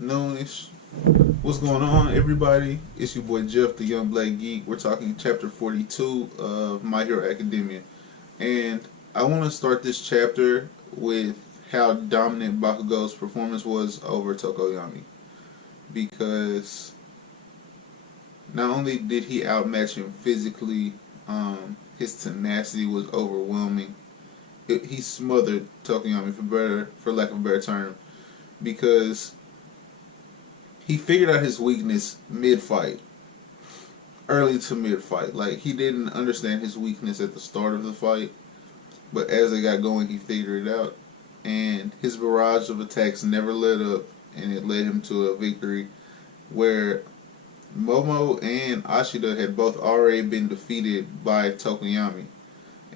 noonish. What's going on, everybody? It's your boy Jeff, the Young Black Geek. We're talking chapter 42 of My Hero Academia. And I want to start this chapter with how dominant Bakugou's performance was over Tokoyami. Because not only did he outmatch him physically, his tenacity was overwhelming. He smothered Tokoyami for lack of a better term, because he figured out his weakness mid-fight, early to mid-fight. Like, he didn't understand his weakness at the start of the fight, but as they got going, he figured it out. And his barrage of attacks never let up, and it led him to a victory where Momo and Ashida had both already been defeated by Tokoyami,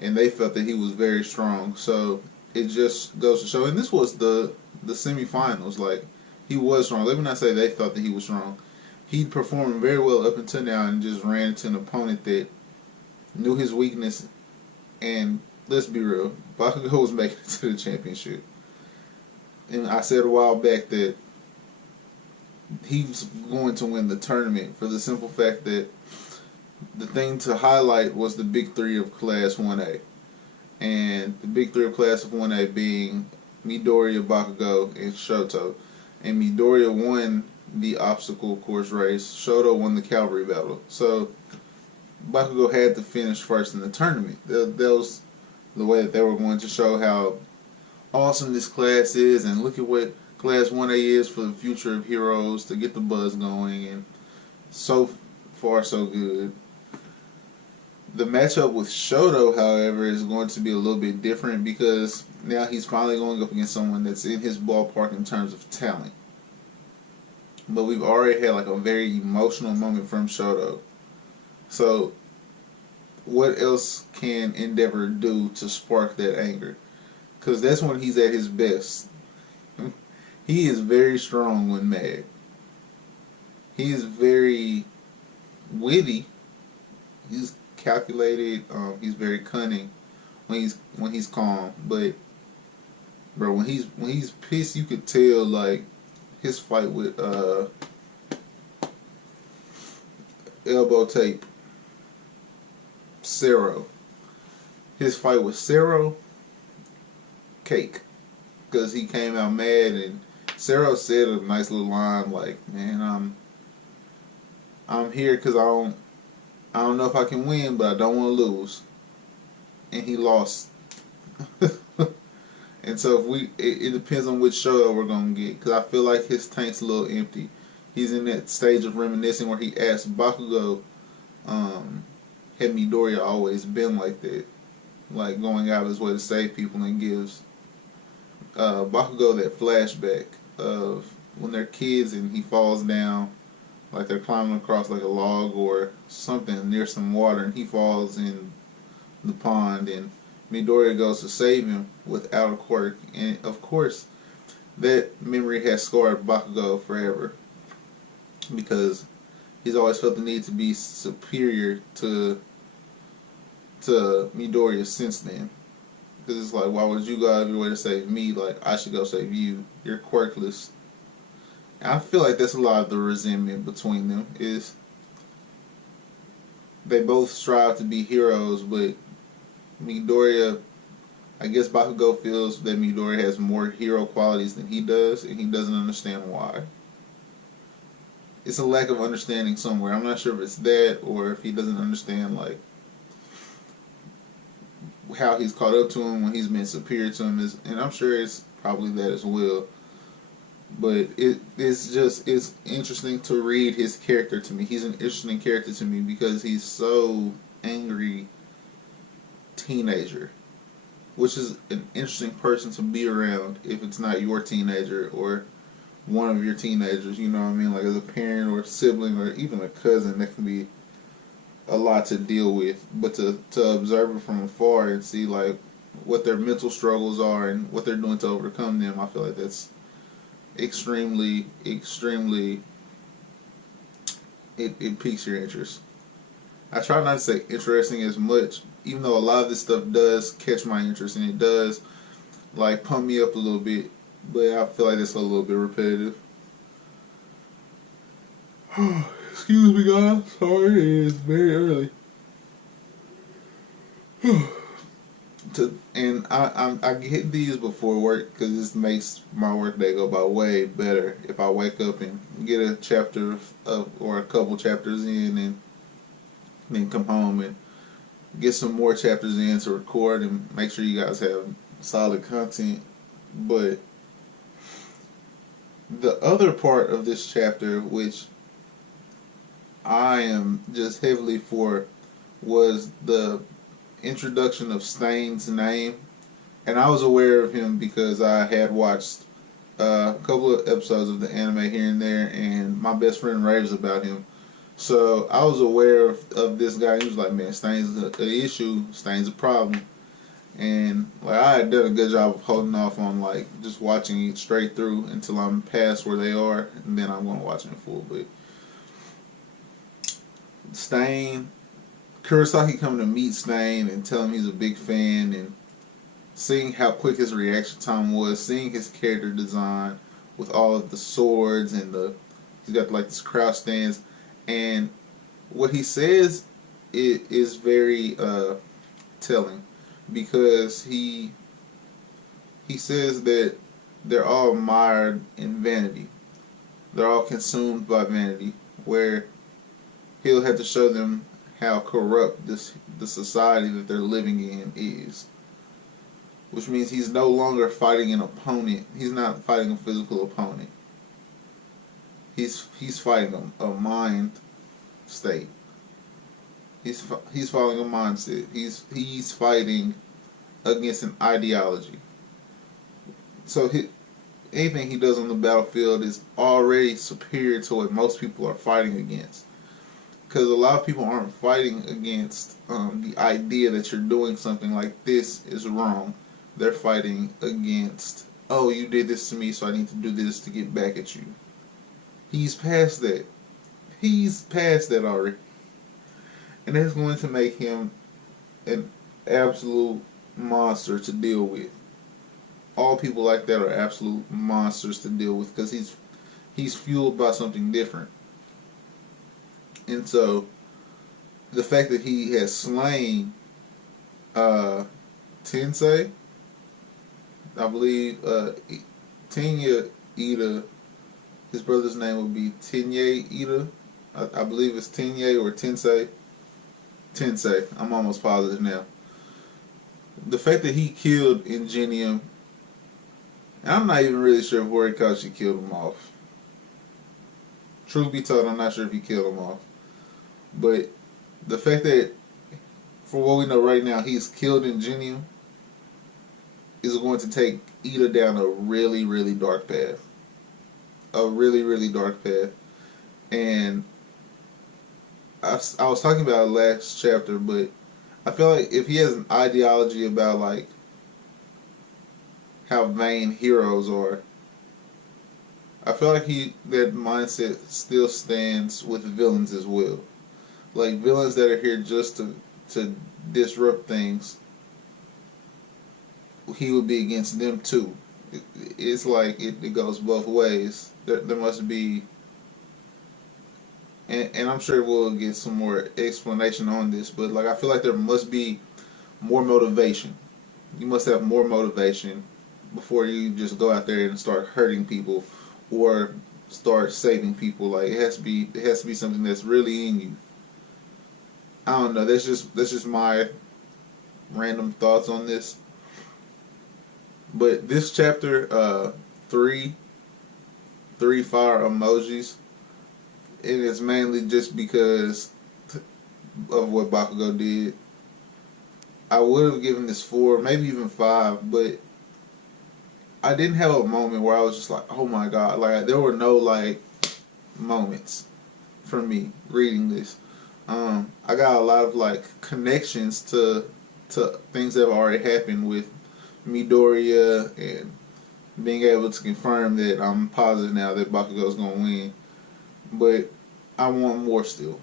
and they felt that he was very strong. So it just goes to show, and this was the semifinals, like, he was strong. Let me not say they thought that he was strong. He performed very well up until now and just ran into an opponent that knew his weakness. And let's be real, Bakugou was making it to the championship. And I said a while back that he's going to win the tournament for the simple fact that the thing to highlight was the big three of Class 1A. And the big three of Class 1A being Midoriya, Bakugou, and Shoto. And Midoriya won the obstacle course race. Shoto won the cavalry battle. So Bakugou had to finish first in the tournament. That was the way that they were going to show how awesome this class is, and look at what Class 1A is for the future of heroes, to get the buzz going. And so far, so good. The matchup with Shoto, however, is going to be a little bit different, because now he's finally going up against someone that's in his ballpark in terms of talent. But we've already had like a very emotional moment from Shoto. So what else can Endeavor do to spark that anger? Because that's when he's at his best. He is very strong when mad. He is very witty. He's calculated. He's very cunning when he's calm. But bro, when he's pissed, you could tell. Like his fight with Elbow Tape, Cero. His fight with Cero, cake, because he came out mad, and Cero said a nice little line like, "Man, I'm here because I don't know if I can win, but I don't want to lose." And he lost. And so it depends on which Shoto we're gonna get, because I feel like his tank's a little empty. He's in that stage of reminiscing where he asked Bakugou, had Midoriya always been like that, like going out of his way to save people, and gives Bakugou that flashback of when they're kids and he falls down, like they're climbing across like a log or something near some water, and he falls in the pond, and Midoriya goes to save him without a quirk. And of course, that memory has scarred Bakugou forever, because he's always felt the need to be superior to Midoriya since then. Because it's like, why would you go out of your way to save me? Like, I should go save you. You're quirkless. And I feel like that's a lot of the resentment between them, is they both strive to be heroes, but Midoriya, I guess Bakugou feels that Midoriya has more hero qualities than he does, and he doesn't understand why. It's a lack of understanding somewhere. I'm not sure if it's that, or if he doesn't understand like how he's caught up to him when he's been superior to him. And I'm sure it's probably that as well. But it's interesting to read his character to me. He's an interesting character to me because he's so angry teenager, which is an interesting person to be around if it's not your teenager or one of your teenagers, you know what I mean? Like as a parent or a sibling or even a cousin, that can be a lot to deal with. But to observe it from afar and see like what their mental struggles are and what they're doing to overcome them, I feel like that's extremely it piques your interest. I try not to say interesting as much, even though a lot of this stuff does catch my interest and it does like pump me up a little bit, but I feel like it's a little bit repetitive. Excuse me, guys. Sorry, it's very early. I get these before work because this makes my work day go by way better if I wake up and get a chapter of or a couple chapters in and then come home and get some more chapters in to record and make sure you guys have solid content. But the other part of this chapter, which I am just heavily for, was the introduction of Stain's name. And I was aware of him because I had watched a couple of episodes of the anime here and there, and my best friend raves about him. So I was aware of this guy. He was like, man, Stain's an issue, Stain's a problem. And like I had done a good job of holding off on like just watching it straight through until I'm past where they are, and then I'm going to watch it in full. But Stain, Kurosaki coming to meet Stain and tell him he's a big fan, and seeing how quick his reaction time was, seeing his character design with all of the swords and he's got like this crouch stance, and what he says is very telling, because he says that they're all mired in vanity, they're all consumed by vanity, where he'll have to show them how corrupt the society that they're living in is. Which means he's no longer fighting an opponent. He's not fighting a physical opponent. He's fighting a mind state. He's fighting a mindset. He's fighting against an ideology. So anything he does on the battlefield is already superior to what most people are fighting against. Because a lot of people aren't fighting against the idea that you're doing something like this is wrong. They're fighting against, oh, you did this to me, so I need to do this to get back at you. He's past that. He's past that already. And that's going to make him an absolute monster to deal with. All people like that are absolute monsters to deal with because he's fueled by something different. And so the fact that he has slain Tensei, I believe Tenya Iida, his brother's name would be Tenya Iida. I believe it's Tenya or Tensei. Tensei, I'm almost positive now. The fact that he killed Ingenium, and I'm not even really sure if Horikoshi killed him off. Truth be told, I'm not sure if he killed him off. But the fact that, for what we know right now, he's killed Ingenium is going to take Iida down a really, really dark path. A really, really dark path. And I was talking about it last chapter, but I feel like if he has an ideology about like how vain heroes are, I feel like that mindset still stands with villains as well. Like villains that are here just to disrupt things, he would be against them too. It's like it goes both ways. There must be, and I'm sure we'll get some more explanation on this, but like I feel like there must be more motivation. You must have more motivation before you just go out there and start hurting people or start saving people. Like it has to be something that's really in you. I don't know. That's just my random thoughts on this. But this chapter, three fire emojis, it is mainly just because of what Bakugo did. I would have given this 4, maybe even 5, but I didn't have a moment where I was just like, oh my god. Like there were no like moments for me reading this. I got a lot of like connections to things that have already happened with Midoriya and being able to confirm that I'm positive now that Bakugo's gonna win. But I want more still.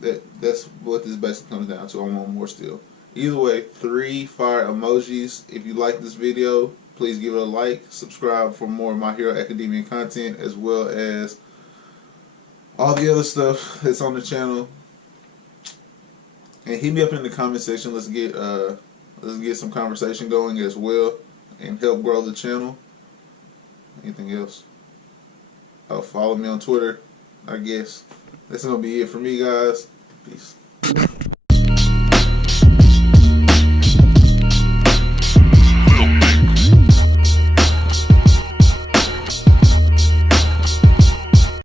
That's what this basically comes down to. I want more still. Either way, 3 fire emojis. If you like this video, please give it a like. Subscribe for more My Hero Academia content, as well as all the other stuff that's on the channel. And hit me up in the comment section. Let's get some conversation going as well, and help grow the channel. Anything else? Oh, follow me on Twitter, I guess. That's gonna be it for me, guys. Peace.